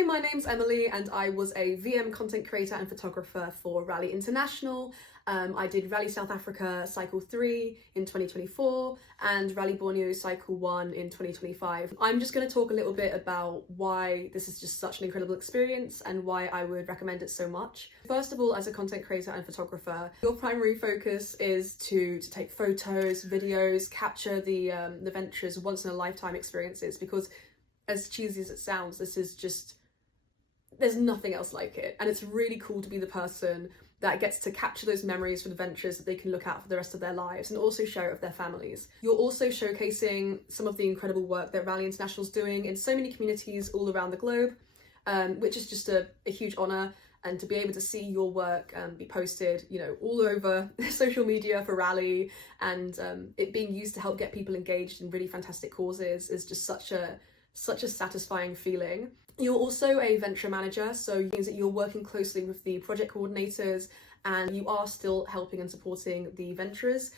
Hi, my name's Emily and I was a VM content creator and photographer for Raleigh International. I did Raleigh South Africa Cycle 3 in 2024 and Raleigh Borneo Cycle 1 in 2025. I'm just going to talk a little bit about why this is just such an incredible experience and why I would recommend it so much. First of all, as a content creator and photographer, your primary focus is to take photos, videos, capture the ventures, once in a lifetime experiences, because as cheesy as it sounds, this is just, there's nothing else like it. And it's really cool to be the person that gets to capture those memories for the ventures that they can look at for the rest of their lives and also share it with their families. You're also showcasing some of the incredible work that Raleigh International is doing in so many communities all around the globe, which is just a huge honour. And to be able to see your work be posted, you know, all over social media for Raleigh, and it being used to help get people engaged in really fantastic causes is just such a satisfying feeling. You're also a venture manager, so it means that you're working closely with the project coordinators and you are still helping and supporting the ventures.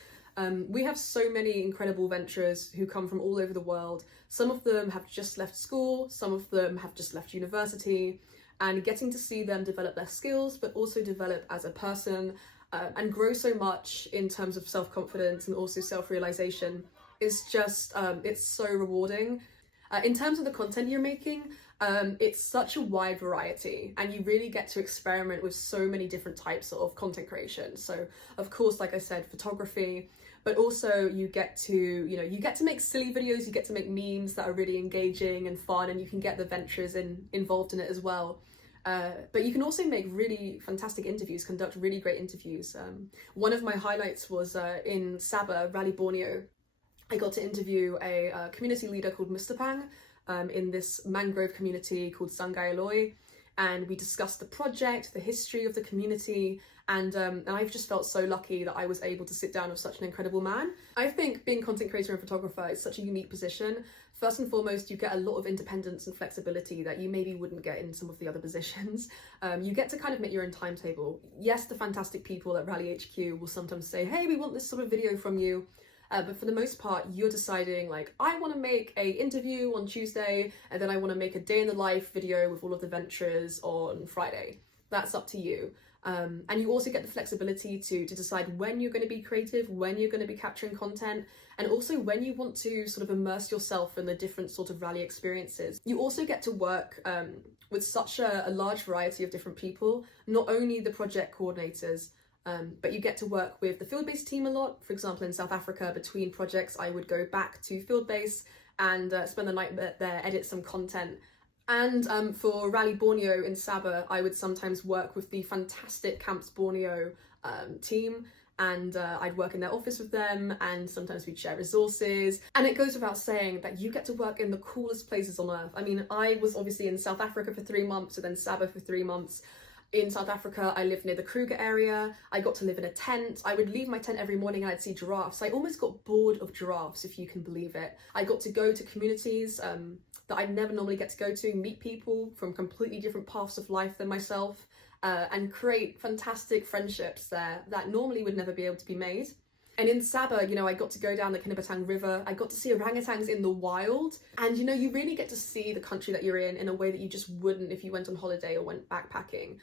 We have so many incredible ventures who come from all over the world. Some of them have just left school, some of them have just left university, and getting to see them develop their skills but also develop as a person and grow so much in terms of self-confidence and also self-realization is just, it's so rewarding. In terms of the content you're making, it's such a wide variety and you really get to experiment with so many different types of content creation. So of course, like I said, photography, but also you get to make silly videos, you get to make memes that are really engaging and fun, and you can get the ventures involved in it as well. But you can also make really fantastic interviews, conduct really great interviews. One of my highlights was in Sabah, Raleigh Borneo. I got to interview a community leader called Mr. Pang in this mangrove community called Sungai Loy, and we discussed the project, the history of the community, and I've just felt so lucky that I was able to sit down with such an incredible man. I think being content creator and photographer is such a unique position. First and foremost, you get a lot of independence and flexibility that you maybe wouldn't get in some of the other positions. You get to kind of make your own timetable. Yes, the fantastic people at Raleigh HQ will sometimes say, hey, we want this sort of video from you. But for the most part, you're deciding, like, I want to make a interview on Tuesday, and then I want to make a day in the life video with all of the ventures on Friday. That's up to you. And you also get the flexibility to decide when you're going to be creative, when you're going to be capturing content, and also when you want to sort of immerse yourself in the different sort of Raleigh experiences. You also get to work with such a large variety of different people, not only the project coordinators, but you get to work with the field-based team a lot. For example, in South Africa, between projects, I would go back to field base and spend the night there, edit some content. And for Raleigh Borneo in Sabah, I would sometimes work with the fantastic Camps Borneo team, and I'd work in their office with them, and sometimes we'd share resources. And it goes without saying that you get to work in the coolest places on earth. I mean, I was obviously in South Africa for 3 months, and then Sabah for 3 months. In South Africa, I lived near the Kruger area. I got to live in a tent. I would leave my tent every morning and I'd see giraffes. I almost got bored of giraffes, if you can believe it. I got to go to communities that I'd never normally get to go to, meet people from completely different paths of life than myself, and create fantastic friendships there that normally would never be able to be made. And in Sabah, you know, I got to go down the Kinabalu River. I got to see orangutans in the wild. And, you know, you really get to see the country that you're in a way that you just wouldn't if you went on holiday or went backpacking.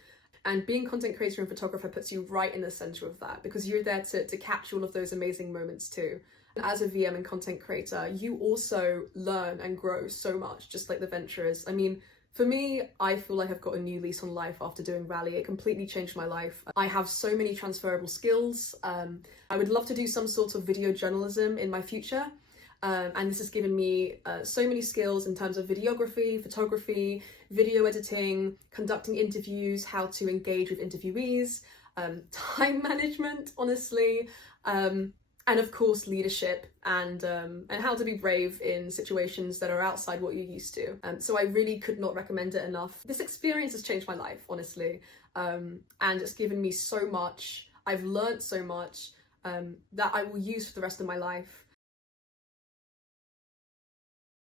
And being content creator and photographer puts you right in the center of that, because you're there to capture all of those amazing moments too. And as a VM and content creator, you also learn and grow so much, just like the venturers. I mean, for me, I feel like I've got a new lease on life after doing Raleigh. It completely changed my life. I have so many transferable skills. I would love to do some sort of video journalism in my future. And this has given me so many skills in terms of videography, photography, video editing, conducting interviews, how to engage with interviewees, time management, honestly, and of course leadership and how to be brave in situations that are outside what you're used to. So I really could not recommend it enough. This experience has changed my life, honestly, and it's given me so much. I've learned so much that I will use for the rest of my life.